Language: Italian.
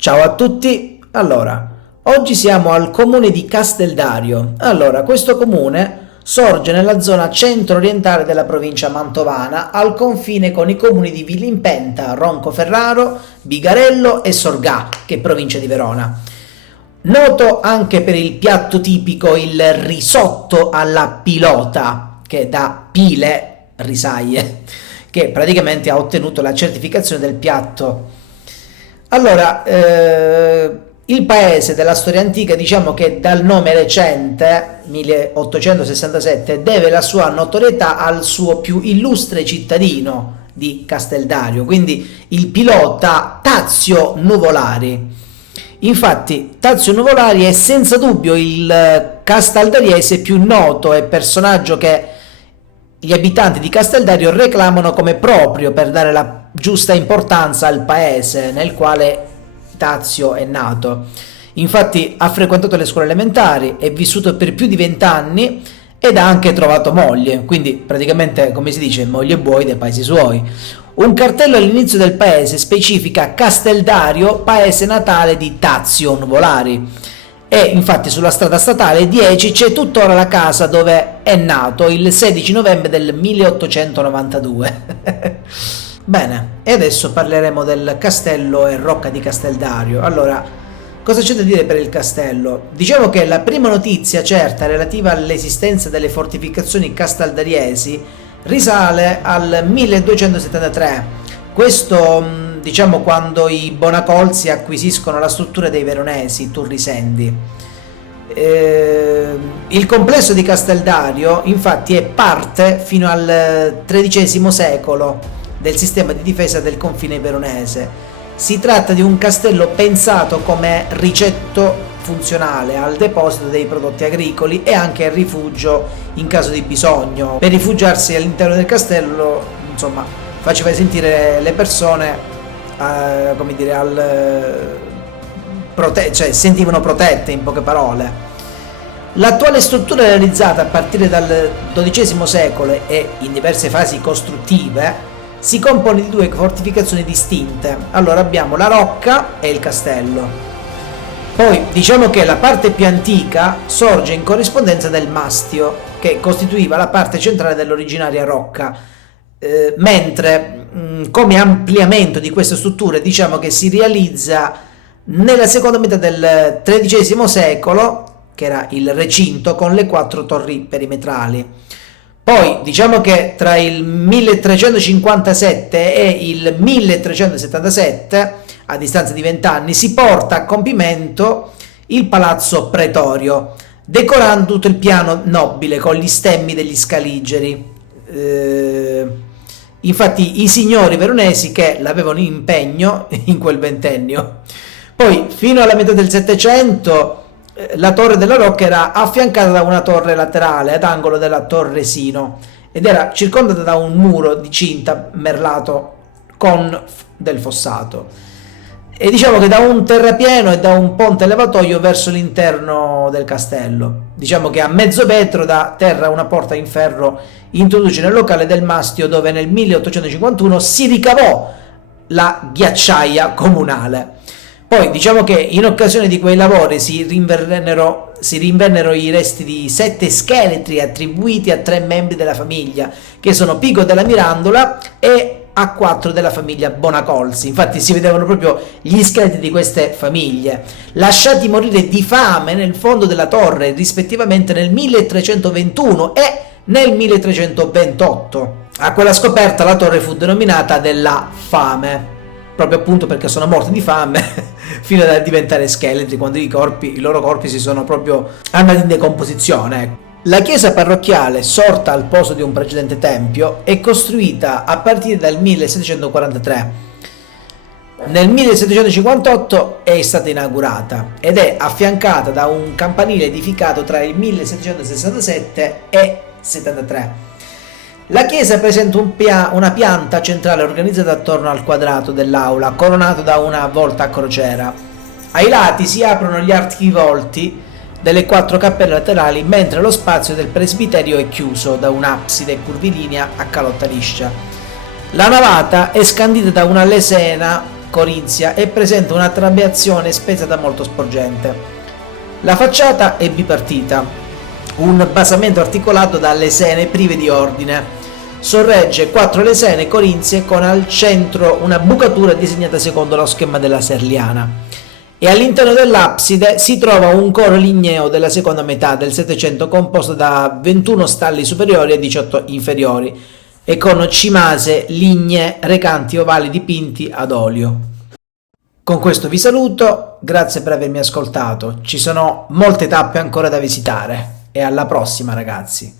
Ciao a tutti, oggi siamo al comune di Casteldario. Questo comune sorge nella zona centro-orientale della provincia mantovana, al confine con i comuni di Vilimpenta, Roncoferraro, Bigarello e Sorgà, che è provincia di Verona. Noto anche per il piatto tipico il risotto alla pilota, che da pile risaie, che praticamente ha ottenuto la certificazione del piatto. Il paese della storia antica, diciamo che dal nome recente, 1867, deve la sua notorietà al suo più illustre cittadino di Casteldario, quindi il pilota Tazio Nuvolari. Infatti, Tazio Nuvolari è senza dubbio il castaldariese più noto e personaggio che gli abitanti di Casteldario reclamano come proprio per dare la giusta importanza al paese nel quale Tazio è nato. Infatti ha frequentato le scuole elementari, è vissuto per più di 20 anni ed ha anche trovato moglie, quindi praticamente, come si dice, moglie buoi dei paesi suoi. Un cartello all'inizio del paese specifica Casteldario, paese natale di Tazio Nuvolari. E infatti sulla strada statale 10 c'è tuttora la casa dove è nato il 16 novembre del 1892. Bene, e adesso parleremo del castello e rocca di Casteldario. Cosa c'è da dire per il castello? Diciamo che la prima notizia certa relativa all'esistenza delle fortificazioni castaldariesi risale al 1273. Questo diciamo quando i Bonacolsi acquisiscono la struttura dei Veronesi, Turrisendi. Il complesso di Casteldario infatti è parte fino al XIII secolo del sistema di difesa del confine veronese. Si tratta di un castello pensato come ricetto funzionale al deposito dei prodotti agricoli e anche al rifugio in caso di bisogno. Per rifugiarsi all'interno del castello, insomma, faceva sentire le persone sentivano protette, in poche parole. L'attuale struttura realizzata a partire dal XII secolo e in diverse fasi costruttive si compone di due fortificazioni distinte. Abbiamo la rocca e il castello. Poi diciamo che la parte più antica sorge in corrispondenza del mastio, che costituiva la parte centrale dell'originaria rocca, mentre come ampliamento di queste strutture diciamo che si realizza nella seconda metà del XIII secolo, che era il recinto con le 4 torri perimetrali. Poi diciamo che tra il 1357 e il 1377, a distanza di 20 anni, si porta a compimento il palazzo pretorio, decorando tutto il piano nobile con gli stemmi degli scaligeri. Infatti i signori veronesi che l'avevano in impegno in quel ventennio. Poi fino alla metà del Settecento la torre della rocca era affiancata da una torre laterale ad angolo della torre Sino ed era circondata da un muro di cinta merlato con del fossato. E diciamo che da un terrapieno e da un ponte levatoio verso l'interno del castello. Diciamo che a mezzo metro da terra una porta in ferro introduce nel locale del mastio, dove nel 1851 si ricavò la ghiacciaia comunale. Poi diciamo che in occasione di quei lavori si rinvennero i resti di 7 scheletri attribuiti a 3 membri della famiglia, che sono Pico della Mirandola e a 4 della famiglia Bonacolsi. Infatti si vedevano proprio gli scheletri di queste famiglie, lasciati morire di fame nel fondo della torre, rispettivamente nel 1321 e nel 1328. A quella scoperta la torre fu denominata della Fame, proprio appunto perché sono morti di fame fino a diventare scheletri, quando i loro corpi si sono proprio andati in decomposizione. La chiesa parrocchiale, sorta al posto di un precedente tempio, è costruita a partire dal 1743. Nel 1758 è stata inaugurata ed è affiancata da un campanile edificato tra il 1767 e 73. La chiesa presenta una pianta centrale organizzata attorno al quadrato dell'aula, coronato da una volta a crociera. Ai lati si aprono gli archivolti delle 4 cappelle laterali, mentre lo spazio del presbiterio è chiuso da un'abside curvilinea a calotta liscia. La navata è scandita da una lesena corinzia e presenta una trabeazione spezzata molto sporgente. La facciata è bipartita, un basamento articolato da lesene prive di ordine. Sorregge 4 lesene corinzie con al centro una bucatura disegnata secondo lo schema della serliana. E all'interno dell'abside si trova un coro ligneo della seconda metà del Settecento composto da 21 stalli superiori e 18 inferiori e con cimase lignee recanti ovali dipinti ad olio. Con questo vi saluto, grazie per avermi ascoltato, ci sono molte tappe ancora da visitare e alla prossima ragazzi!